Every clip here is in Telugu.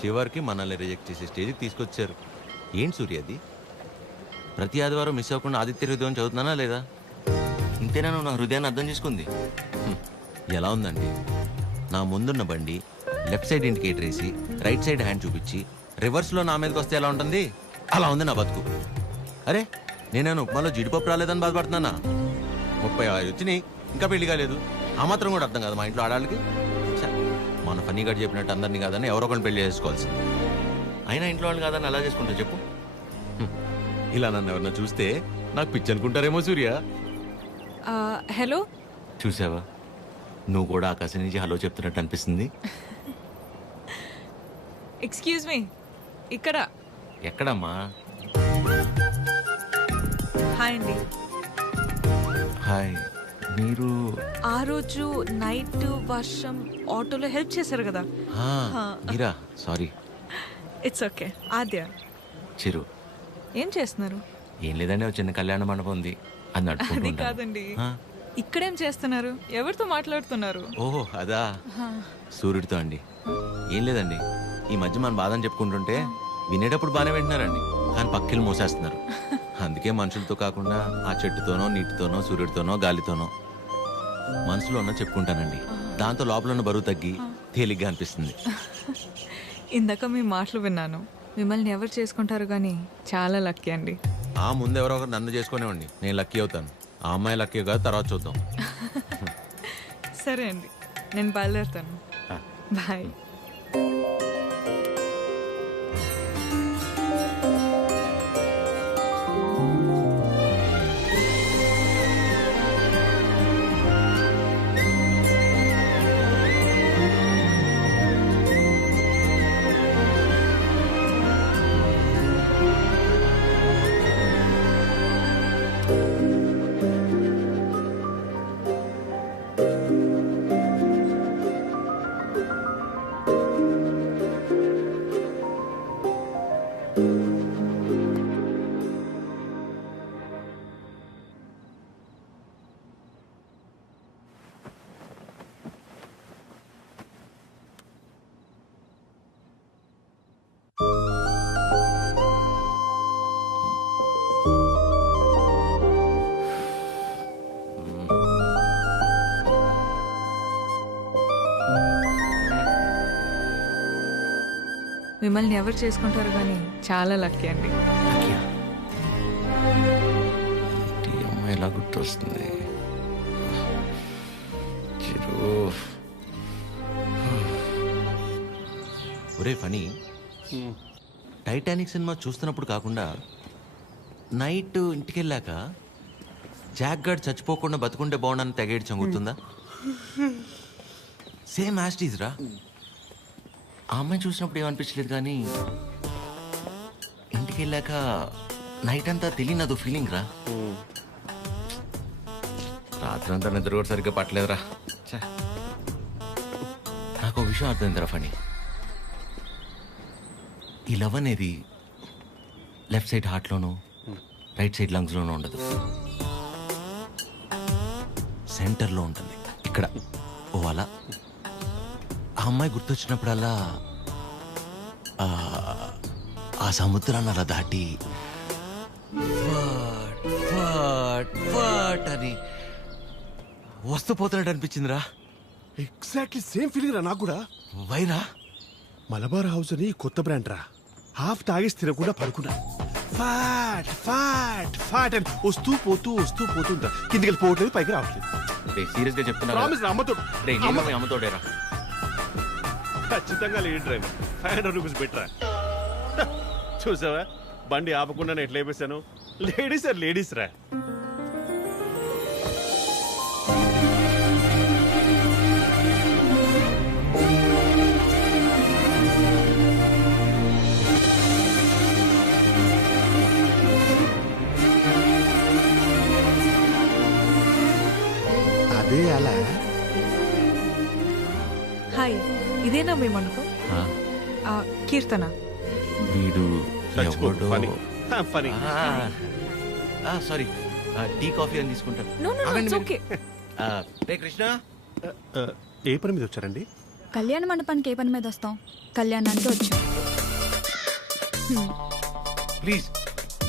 చివరికి మనల్ని రిజెక్ట్ చేసే స్టేజ్కి తీసుకొచ్చారు. ఏంటి సూర్య అది? ప్రతి ఆదివారం మిస్ అవ్వకుండా ఆదిత్య హృదయం చదువుతున్నానా లేదా? ఇంతేనా నువ్వు నా హృదయాన్ని అర్థం చేసుకుంది? ఎలా ఉందండి, నా ముందున్న బండి లెఫ్ట్ సైడ్ ఇండికేటర్ వేసి రైట్ సైడ్ హ్యాండ్ చూపించి రివర్స్లో నా మీదకి వస్తే ఎలా ఉంటుంది? అలా ఉంది నా బతుకు. అరే నేనేను ఉప్మాలో జీడిపప్పు రాలేదని బాధపడుతున్నానా? 35 వచ్చినాయి, ఇంకా పెళ్లి కాలేదు. ఆ మాత్రం కూడా అర్థం కాదు మా ఇంట్లో ఆడాళ్ళకి. మన ఫన్నీ గారు చెప్పినట్టు అందరినీ కాదని ఎవరో ఒకరిని పెళ్లి చేసుకోవాల్సింది. అయినా ఇంట్లో వాళ్ళు కాదని అలా చేసుకుంటా చెప్పు? ఇలా నన్ను ఎవరన్నా చూస్తే నాకు పిచ్చి అనుకుంటారేమో సూర్య. హలో, చూసావా, నువ్వు కూడా ఆకాశం నుంచి హలో చెప్తున్నట్టు అనిపిస్తుంది. ఎక్స్క్యూజ్ మీ, ఇక్కడ. ఎక్కడమ్మా? హాయ్ అండి. హాయ్, మీరు? ఆ రోజు నైట్ వర్షం ఆటోలో హెల్ప్ చేశారు కదా. మీరా? Sorry. It's okay. Aadya. Chiru. ఏం చేస్తున్నారు? ఏం లేదండి, ఒక చిన్న కళ్యాణ మండపం ఉంది, అది అది నడుపుకుంటూ. కాదండి, ఇక్కడేం చేస్తున్నారు? ఎవరితో మాట్లాడుతున్నారు? ఓహో అదా, సూర్యుడితో అండి. ఏం లేదండి, ఈ మధ్య మన బాధని చెప్పుకుంటుంటే వినేటప్పుడు బాగానే వింటున్నారండి, కానీ పక్కిలు మోసేస్తున్నారు. అందుకే మనుషులతో కాకుండా ఆ చెట్టుతోనో నీటితోనో సూర్యుడితోనో గాలితోనో మనసులో ఉన్న చెప్పుకుంటానండి. దాంతో లోపల ఉన్న బరువు తగ్గి తేలిగ్గా అనిపిస్తుంది. ఇందాక మీ మాటలు విన్నాను. మిమ్మల్ని ఎవరు చేసుకుంటారు కానీ చాలా లక్కీ అండి. ఆ ముందు ఎవరో ఒకరు నన్ను చేసుకునేవాడిని, నేను లక్కీ అవుతాను. ఆ అమ్మాయి లక్కీ కాదు, తర్వాత చూద్దాం. సరే అండి, నేను బయలుదేరుతాను. బాయ్. మిమ్మల్ని ఎవరు చేసుకుంటారు కానీ చాలా లక్కీ అండి. ఈ అమ్మాయి ఎలా గుర్తొస్తుంది? ఒరే ఫనీ, టైటానిక్ సినిమా చూస్తున్నప్పుడు కాకుండా నైట్ ఇంటికి వెళ్ళాక జాక్ గార్డ్ చచ్చిపోకుండా బతుకుంటే బాగుండని తెగేడు చంగుతుందా? సేమ్ యాస్టీజ్ రా. ఆ అమ్మాయి చూసినప్పుడు ఏమనిపించలేదు, కానీ ఇంటికి వెళ్ళాక నైట్ అంతా తెలియనదు ఫీలింగ్ రా. రాత్రి అంతా నిద్ర కూడా సరిగ్గా పట్టలేదురా. నాకు విషయం అర్థమైందిరా ఫనీ. ఈ లవ్ అనేది లెఫ్ట్ సైడ్ హార్ట్లోనూ రైట్ సైడ్ లంగ్స్లోనూ ఉండదు, సెంటర్లో ఉంటుంది, ఇక్కడ. ఓ అలా ఆ అమ్మాయి గుర్తొచ్చినప్పుడల్లా ఆ సముద్రాన్ని అలా దాటి అని వస్తూ పోతున్నట్టు అనిపించిందిరా. ఎగ్జాక్ట్లీ సేమ్ ఫీలింగ్ రా నాకు కూడా. వైరా మలబార్ హౌస్ అని కొత్త బ్రాండ్ రా. హాఫ్ తాగేసి తినకుండా పడుకున్నా. ఫాట్ ఫాట్ ఫాట్ అని వస్తూ పోతుంటా. కిందికి వెళ్ళిపోవట్లేదు, పైకి రావట్లేదు. సీరియస్ గా చెప్తున్నా, ప్రామిస్ రా, అమ్మతో అమ్మతోడేరా. ఖచ్చితంగా లేడీ డ్రైవర్. 500 రూపీస్ బెటరా. చూసావా, బండి ఆపకుండా ఎట్లా అయిపోయాను. లేడీస్ రా. అదే అలా. హాయ్, ఇదేనా మీ మండపం? కీర్తన. వీడు ఫనీ. సారీ, టీ కాఫీ అని తీసుకుంటాను. No no, it's okay. రే కృష్ణ, ఏ పని మీద వచ్చారండి? కళ్యాణ మండపానికి ఏ పని మీద వస్తాం? కళ్యాణానికి వచ్చాం. ప్లీజ్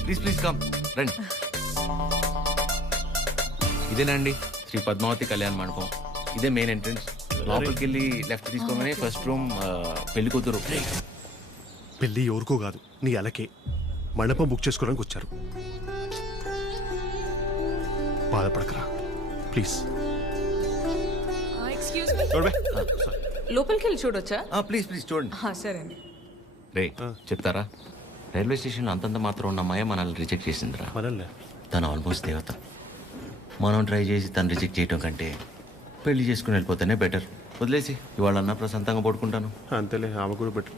ప్లీజ్ ప్లీజ్ కమ్ రండి. ఇదేనండి శ్రీ పద్మావతి కళ్యాణ మండపం. ఇదే మెయిన్ ఎంట్రన్స్. లోపలికి వెళ్ళి లెఫ్ట్ తీసుకోగానే ఫస్ట్ రూమ్ పెళ్లి కూతురు. పెళ్ళి ఎవరికో కాదు, నీ అలకే. మండపం బుక్ చేసుకోవడానికి వచ్చారు. బాధపడకరా ప్లీజ్. ఎక్స్క్యూజ్ మీ, లోపలికి వెళ్ళి చూడొచ్చా? ప్లీజ్ ప్లీజ్ చూడండి. సరే అండి. రే చెప్తారా, రైల్వే స్టేషన్లో అంతంత మాత్రం ఉన్న అమ్మాయి మనల్ని రిజెక్ట్ చేసిందిరా. మనల్ని తను ఆల్మోస్ట్ దేవత. మనం ట్రై చేసి తను రిజెక్ట్ చేయటం కంటే పెళ్లి చేసుకుని వెళ్ళిపోతేనే బెటర్. వదిలేసి ఇవాళన్నా ప్రశాంతంగా పడుకుంటాను. అంతేలే, ఆమె కూడా బెటర్.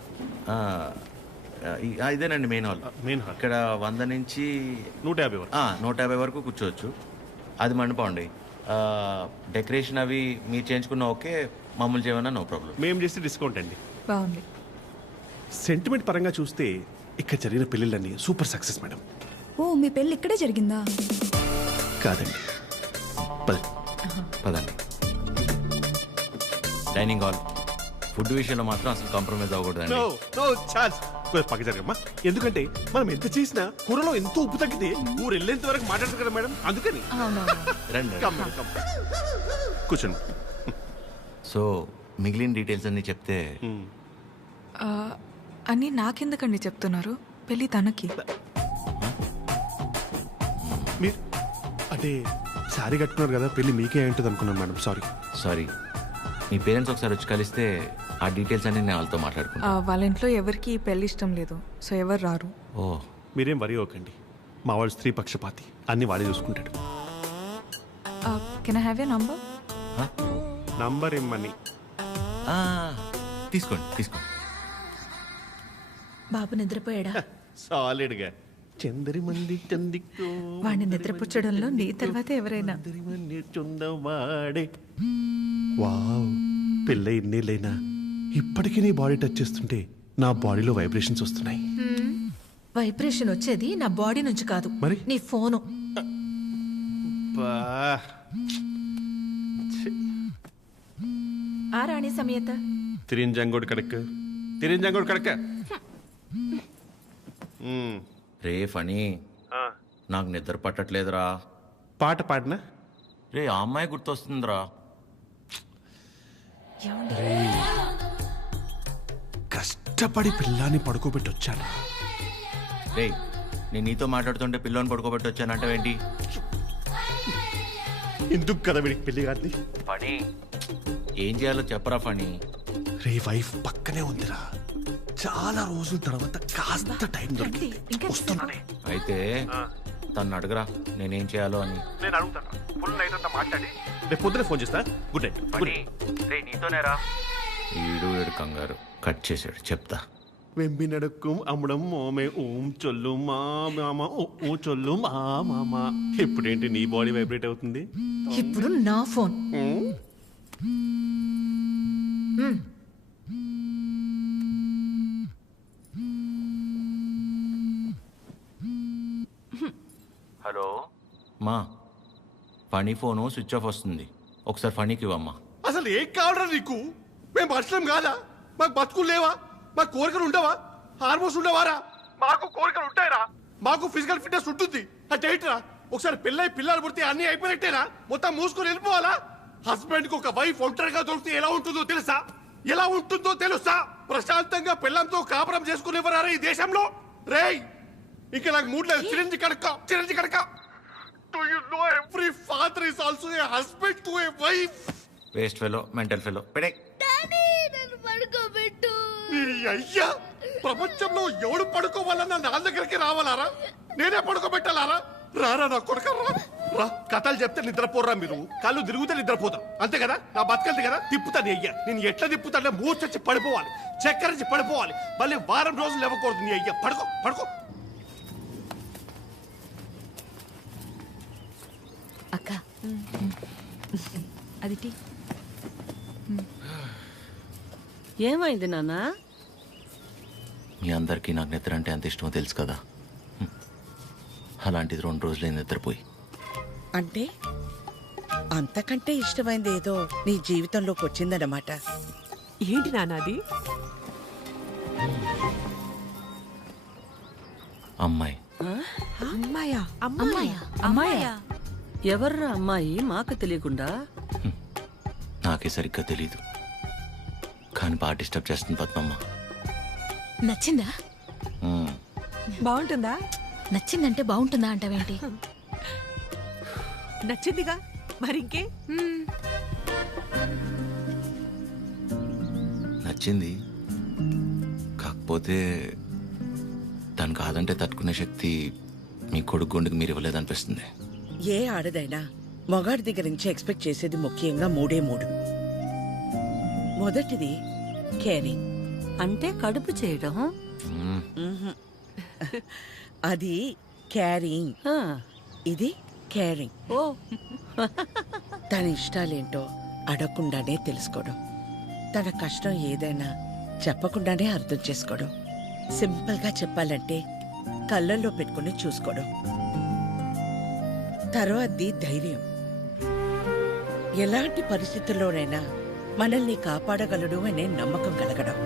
ఇదేనండి మెయిన్ హాల్. మెయిన్ హాల్ ఇక్కడ 100 నుంచి 150 వరకు. 150 వరకు కూర్చోవచ్చు. అది మండపం అండి. డెకరేషన్ అవి మీరు చేయించుకున్న ఓకే, మామూలు చేయమన్నా నో ప్రాబ్లం. మేము చేస్తే డిస్కౌంట్ అండి. బాగుంది. సెంటిమెంట్ పరంగా చూస్తే ఇక్కడ జరిగిన పెళ్ళిళ్ళన్నీ సూపర్ సక్సెస్ మేడం. ఓ, మీ పెళ్ళి ఇక్కడే జరిగిందా? కాదండి, పదండి. Dining hall. ఫుడ్ విషయంలో మాత్రం అసలు కాంప్రమైజ్ అవ్వకూడదండి. పక్క జరగమ్మా. ఎందుకంటే మనం ఎంత చేసినా కూరలో ఎంతో ఉప్పు తగ్గితే ఊరు వెళ్ళేంత వరకు మాట్లాడతారు కదా మేడం, అందుకని. రండి. కూర్చోండి. సో మిగిలిన డీటెయిల్స్ అన్ని చెప్తే. అని నాకెందుకండి చెప్తున్నారు? పెళ్ళి తనకి. మీరు అంటే శారీ కట్టుకున్నారు కదా, పెళ్ళి మీకే ఉంటుంది అనుకున్నాను మేడం. సారీ. మీ పేరెంట్స్ ఒకసారి వచ్చి కలిస్తే ఆ డీటెయిల్స్ అన్ని నేను వాళ్ళతో మాట్లాడుకున్నాను. వాళ్ళ ఇంట్లో ఎవరికి పెళ్లి ఇష్టం లేదు, సో ఎవరు రారు. ఓ, మీరేం వరి అవ్వకండి. మా వాళ్ళు స్త్రీ పక్షపాతి, అన్ని వాడే చూసుకుంటాడు. Can I have your number? Number ఇమ్మని. తీసుకోండి. బాబు నిద్రపోయాడా? సాలిడ్గా. చందరి మంది చందికో వాడిని నిద్రపుచ్చడంలో నీ తర్వాత ఎవరైనా. వాడే. వావ్, పెళ్ళ ఇన్నేళ్ళైనా ఇప్పటికీ నీ బాడీ టచ్ చేస్తుంటే నా బాడీలో వైబ్రేషన్స్ వస్తున్నాయి. వైబ్రేషన్ వచ్చేది నా బాడీ నుంచి కాదు, మరి? నీ ఫోను. ఆ రాణి సమేత తిరింజంగోడు కడక్క. రే ఫనీ, నాకు నిద్ర పట్టట్లేదురా. పాట పాడినా రే ఆ అమ్మాయి గుర్తొస్తుందిరా. కష్టపడి పిల్లాన్ని పడుకోబెట్టి వచ్చాను. రే నేను నీతో మాట్లాడుతుంటే పిల్లని పడుకోబెట్టి వచ్చానంటావేంటి? ఎందుకు కదా వీడికి పెళ్లి కాదు. ఫనీ, ఏం చేయాలో చెప్పరా ఫనీ. రే వైఫ్ పక్కనే ఉందిరా. చాలా రోజుల తర్వాత కాస్త టైం దొరికింది, వస్తున్నానే. అయితే తను అడగరా నేనేం చేయాలో అని. నేను అడుగుతాను. ఫుల్ నైట్ అంతా మాట్లాడి రేపు పొద్దున ఫోన్ చేస్తా. Good night. నీతోనేరా. వీడు కంగారు కట్ చేశాడు. చెప్తా. వెంబి నడకం అమ్మడం మోమే ఓం చొల్లు మా మామ ఓ చొల్లు మా మామ. ఇప్పుడేంటి నీ బాడీ వైబ్రేట్ అవుతుంది? ఇప్పుడు నా ఫోన్. హలో మా, ఫనీ ఫోను స్విచ్ ఆఫ్ వస్తుంది, ఒకసారి ఫనీకి ఇవ్వమ్మా. అసలు ఏం కావాలరా నీకు? మేము మనుషులం కాదా? మాకు బతుకులు లేవా? మాకు కోరికలు ఉండవా? హార్మోన్స్ ఉండవారా? మాకు కోరికలు ఉంటాయిరా. మాకు ఫిజికల్ ఫిట్నెస్ ఉంటుంది. అంటే ఏంట్రా, ఒకసారి పెళ్ళై పిల్లలు పుడితే అన్ని అయిపోయినట్టేనా? మొత్తం మూసుకొని వెళ్ళిపోవాలా? హస్బెండ్ కి ఒక వైఫ్ ఒంటరిగా దొరికితే ఎలా ఉంటుందో తెలుసా? ప్రశాంతంగా పిల్లంతో కాపురం చేసుకునేవారా ఈ దేశంలో? రేయ్, ఇంకా నాకు మూడ్ లేదు. Chironji కడక. Do you know every father is also a husband to a wife? Waste fellow, mental fellow. పెడే. అయ్యా, ప్రపంచంలో ఎవడు పడుకోవాలన్నా నా దగ్గరికి రావాలారా? నేనే పడుకోబెట్టాలారా? రారా నా కొడుక, రా. కథలు చెప్తే నిద్రపోరా మీరు. కళ్ళు తిరుగుతే నిద్రపోతారు, అంతే కదా? నా బతకల్ది కదా, తిప్పుతాను. అయ్యా నేను ఎట్లా తిప్పుతానే మూర్చొచ్చి పడిపోవాలి, చక్కరించి పడిపోవాలి. మళ్ళీ వారం రోజులు ఇవ్వకూడదు. నీ అయ్యా పడుకో. అక్క అది టీ. ఏమైంది నాన్న? మీ అందరికీ నాకు నిద్ర అంటే అంత ఇష్టమో తెలుసు కదా. అలాంటిది 2 రోజులే నిద్రపోయి. అంటే అంతకంటే ఇష్టమైంది ఏదో నీ జీవితంలోకి వచ్చిందన్నమాట. ఏంటి నాన్నది? అమ్మాయి. అమ్మాయా? అమ్మాయా? ఎవర్రా అమ్మాయి మాకు తెలియకుండా? నాకే సరిగ్గా తెలీదు, కానీ బాగా డిస్టర్బ్ చేస్తుంది పద్మమ్మ. నచ్చిందా? మ్మ్. బాగుంటుందా? నచ్చిందంటే బాగుంటుందా అంటావేంటి? నచ్చిందిగా మరింకే. నచ్చింది, కాకపోతే తను కాదంటే తట్టుకునే శక్తి మీ కొడుకు గుండెకి మీరు ఇవ్వలేదనిపిస్తుంది. ఏ ఆడదైనా మగాడి దగ్గర నుంచి ఎక్స్పెక్ట్ చేసేది ముఖ్యంగా మూడే మూడు. మొదటిది కేరింగ్. అంటే కడుపు చేయడం. మ్మ్. అది క్యారింగ్, ఆ, ఇది కేరింగ్. ఓ తన ఇష్టాలేంటో అడగకుండానే తెలుసుకోవడం, తన కష్టం ఏదైనా చెప్పకుండానే అర్థం చేసుకోవడం, సింపుల్ గా చెప్పాలంటే కళ్ళల్లో పెట్టుకుని చూసుకోవడం. తర్వాతది ధైర్యం. ఎలాంటి పరిస్థితుల్లోనైనా మనల్ని కాపాడగలడు అనే నమ్మకం కలగడం.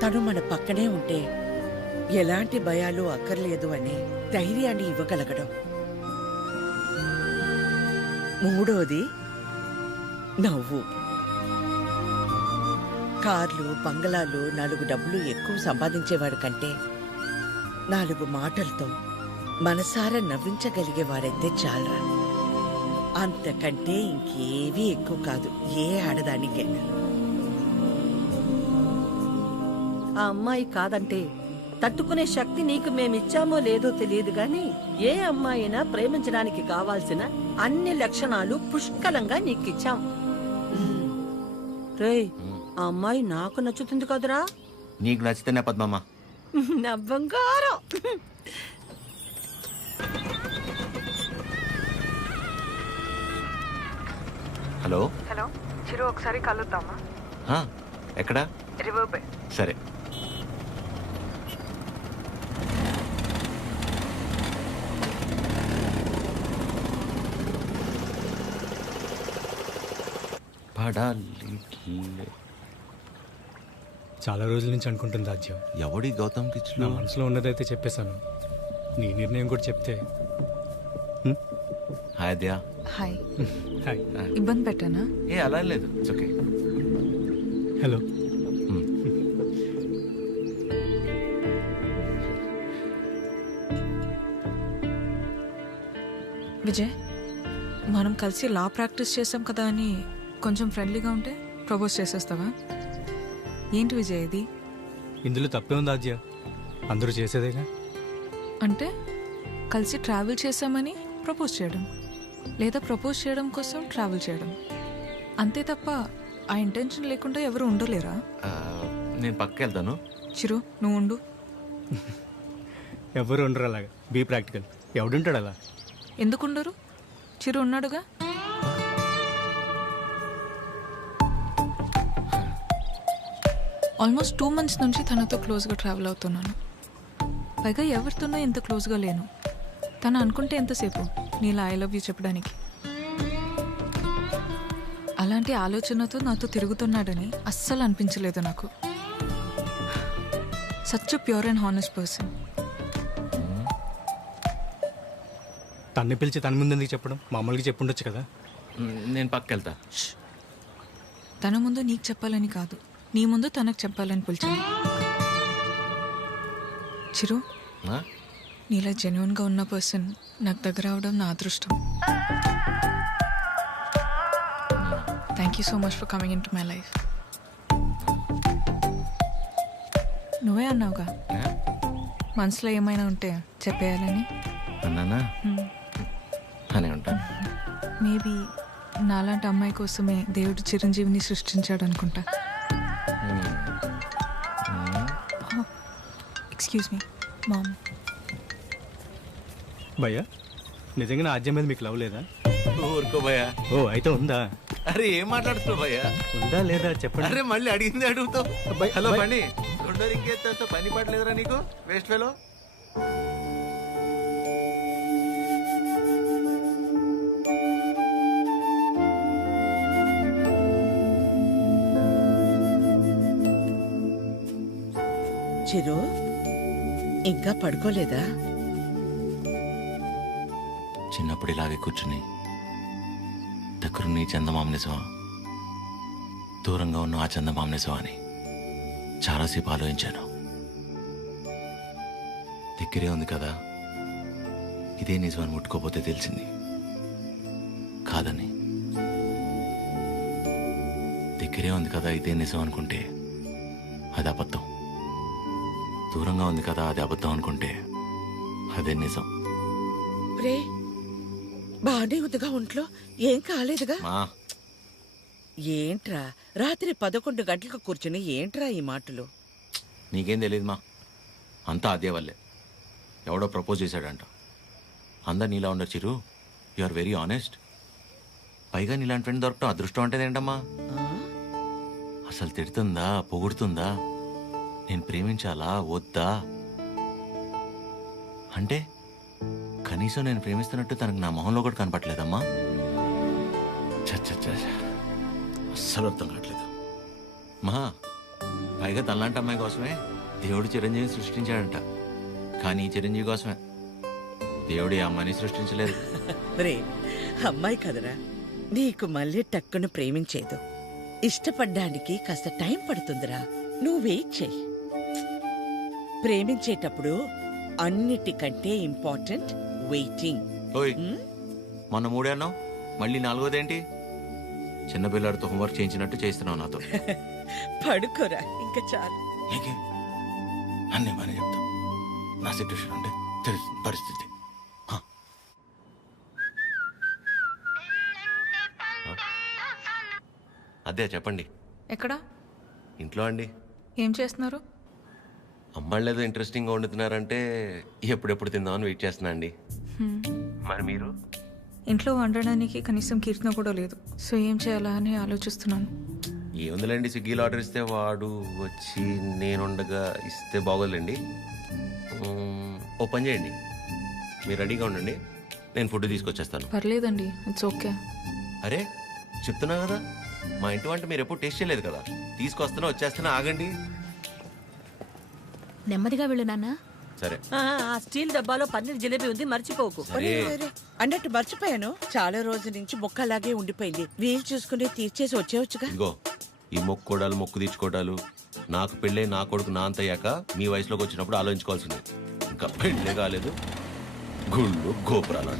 తను మన పక్కనే ఉంటే ఎలాంటి భయాలు అక్కర్లేదు అనే ధైర్యాన్ని ఇవ్వగలగడం. మూడోది నవ్వు. కార్లు, బంగళాలు, 4 డబ్బులు ఎక్కువ సంపాదించేవాడు కంటే 4 మాటలతో మనసారా నవ్వించగలిగేవాడైతే చాలరా. అంతకంటే ఇంకేవీ ఎక్కువ కాదు ఏ ఆడదానికైనా. ఆ అమ్మాయి కాదంటే తట్టుకునే శక్తి నీకు మేమిచ్చామో లేదో తెలియదు గాని ఏ అమ్మాయినా ప్రేమించడానికి కావాల్సిన అన్ని లక్షణాలు పుష్కలంగా నీకిచ్చాం. రేయ్, ఆ అమ్మాయి నాకు నచ్చుతుంది కదరా? నీకు నచ్చితేనే పద్మమ్మ. నా బంగారం. హలో. హలో చిరు, ఒకసారి కలుద్దామా? ఆ, ఎక్కడా? River Bay. సరే. చాలా రోజుల నుంచి అనుకుంటుంది రాజ్యం. ఎవడి గౌతమ్ నా కిచ్లు? మనసులో ఉన్నదైతే చెప్పేశాను. నీ నిర్ణయం కూడా చెప్తే. హాయ్ దయా. హాయ్. హాయ్. ఇబ్బంది పెట్టానా? ఏ అలా లేదు, ఇట్స్ ఓకే. హలో. విజయ్, మనం కలిసి లా ప్రాక్టీస్ చేసాం కదా అని కొంచెం ఫ్రెండ్లీగా ఉంటే ప్రపోజ్ చేసేస్తావా? ఏంటి విజయ్ ఇది? ఇందులో తప్పే ఉంది రాజ్య, అందరూ చేసేదేగా. అంటే కలిసి ట్రావెల్ చేసామని ప్రపోజ్ చేయడం, లేదా ప్రపోజ్ చేయడం కోసం ట్రావెల్ చేయడం, అంతే తప్ప ఆ ఇంటెన్షన్ లేకుండా ఎవరు ఉండలేరా? నేను పక్కకి వెళ్తాను. చిరు, నువ్వు ఉండు. ఎవరు ఉండరు అలాగా. Be practical. ఎవడుంటాడు అలా? ఎందుకుండరు? చిరు ఉన్నాడుగా. ఆల్మోస్ట్ 2 months నుంచి తనతో క్లోజ్గా ట్రావెల్ అవుతున్నాను. పైగా ఎవరితోనో ఎంత క్లోజ్గా లేను. తను అనుకుంటే ఎంతసేపు నీలా ఐ లవ్ యూ చెప్పడానికి. అలాంటి ఆలోచనతో నాతో తిరుగుతున్నాడని అస్సలు అనిపించలేదు నాకు. Such pure and honest person. తన్ని పిలిచి తన ముందు ఎందుకు చెప్పడం? మామూలుగా చెప్పుండొచ్చు కదా. నేను పక్కకి వెళ్తా. తన ముందు నీకు చెప్పాలని కాదు, నీ ముందు తనకు చెప్పాలని పిలిచాను. చిరు, ఆ? నీలా జెన్యున్గా ఉన్న పర్సన్ నాకు దగ్గర అవడం నా అదృష్టం. Thank you so much for coming in to my life. నువ్వే అన్నావుగా మనసులో ఏమైనా ఉంటే చెప్పేయాలని. అన్నానా? అని ఉంటాను. మేబీ నాలాంటి అమ్మాయి కోసమే దేవుడు చిరంజీవిని సృష్టించాడు అనుకుంటా. Excuse me ma'am. భయ్యా, నిజంగా నా రాజ్యం మీద మీకు లవ్ లేదా? ఊరుకో భయ్యా. ఓ, అయితే ఉందా? అరే ఏం మాట్లాడుతున్నావు భయ్యా? ఉందా లేదా చెప్పండి. అరే మళ్ళీ అడిగింది అడుగుతావు. అబ్బాయి, హలో అబ్బాయి. బండి, రెండో రింగేస్తే పని పడలేదురా నీకు? Waste fellow. చిరు ఇంకా పడుకోలేదా? చిన్నప్పుడు ఇలాగే కూర్చుని దగ్గరున్న ఈ చందమామ నిజమా, దూరంగా ఉన్న ఆ చందమామ నిజమా అని చాలాసేపు ఆలోచించాను. దగ్గరే ఉంది కదా, ఇదే నిజమని ముట్టుకోపోతే తెలిసింది కాదని. దగ్గరే ఉంది కదా ఇదే నిజం అనుకుంటే అది అబద్ధం. దూరంగా ఉంది కదా అది అబద్ధం అనుకుంటే అదే నిజం. రే బానే ఉందిగా ఒంట్లో, ఏం కాలేదుగా? మా ఏంట్రా రాత్రి 11 గంటలకు కూర్చుని ఏంట్రా ఈ మాటలు? నీకేం తెలియదు మా, అంతా అదే వల్లే. ఎవడో ప్రపోజ్ చేశాడంట. అందరు నీలా ఉండరు చిరు, యు ఆర్ వెరీ ఆనెస్ట్. పైగా నీలాంటి ఫ్రెండ్ దొరకటం అదృష్టం అంటే ఏంటమ్మా? అసలు తిడుతుందా పొగుడుతుందా, నేను ప్రేమించాలా వద్దా అంటే కనీసం నేను ప్రేమిస్తున్నట్టు తనకు నా మొహంలో కూడా కనపట్లేదమ్మా. చచ్చ అస్సలు అర్థం కావట్లేదు మా. పైగా తనలాంటి అమ్మాయి కోసమే దేవుడు చిరంజీవిని సృష్టించాడంట. కానీ ఈ చిరంజీవి కోసమే దేవుడు ఈ అమ్మాయిని సృష్టించలేదు. రే అమ్మాయి కదరా, నీకు మళ్ళీ టక్కును ప్రేమించేదు. ఇష్టపడ్డానికి కాస్త టైం పడుతుందిరా, నువ్వు వెయిట్ చెయ్యి. ప్రేమించేటప్పుడు అన్నిటికంటే ఇంపార్టెంట్ వెయిటింగ్. ఓయ్ మొన్న 3 అన్నావు, మళ్ళీ 4వదేంటి? చిన్నపిల్లాడితో హోంవర్క్ చేయించినట్టు చేస్తున్నావు నాతో. పడుకోరా ఇంకా చాలు. నీకే అన్నీ బాగానే చెప్తాం. నా సిట్యుయేషన్ అంటే తెలుస్తుంది పరిస్థితి. హ. అదే చెప్పండి. ఎక్కడ? ఇంట్లో అండి. ఏం చేస్తున్నారు? అమ్మాళ్ళు ఏదో ఇంట్రెస్టింగ్గా వండుతున్నారంటే ఎప్పుడెప్పుడు తిందామని వెయిట్ చేస్తున్నా అండి. మరి మీరు? ఇంట్లో వండడానికి కనీసం కీర్తన కూడా లేదు. సో ఏం చేయాలా అని ఆలోచిస్తున్నాను. ఏముందిలేండి, స్విగ్గీలో ఆర్డర్ ఇస్తే వాడు వచ్చి నేను ఉండగా ఇస్తే బాగోదులేండి. ఓ పని చేయండి, మీరు రెడీగా ఉండండి, నేను ఫుడ్ తీసుకొచ్చేస్తాను. పర్లేదండి, ఇట్స్ ఓకే. అరే చెప్తున్నా కదా, మా ఇంటి వంట మీరు ఎప్పుడు టేస్ట్ చేయలేదు కదా. తీసుకొస్తున్నా వచ్చేస్తున్నా, ఆగండి. నెమ్మదిగా వెళ్ళు నాన్న. సరే. ఆ స్టీల్ డబ్బాలో పన్నీర్ జిలేబీ ఉంది, మర్చిపోకు. సరే. అన్నట్టు మర్చిపోయాను, చాలా రోజుల నుంచి బొక్కలాగే ఉండిపోయింది. వీలు చూసుకుని తీర్చేసి వచ్చేవచ్చుగా. ఇదిగో ఈ మొక్కుకోడాలు మొక్కు తీర్చుకోవడాలు నాకు పెళ్ళే నా కొడుకు నా అంతయ్యాక మీ వయసులోకి వచ్చినప్పుడు ఆలోచించుకోవాల్సిందే. ఇంకా పెళ్ళే కాలేదు, గుళ్ళు గోపురాలు.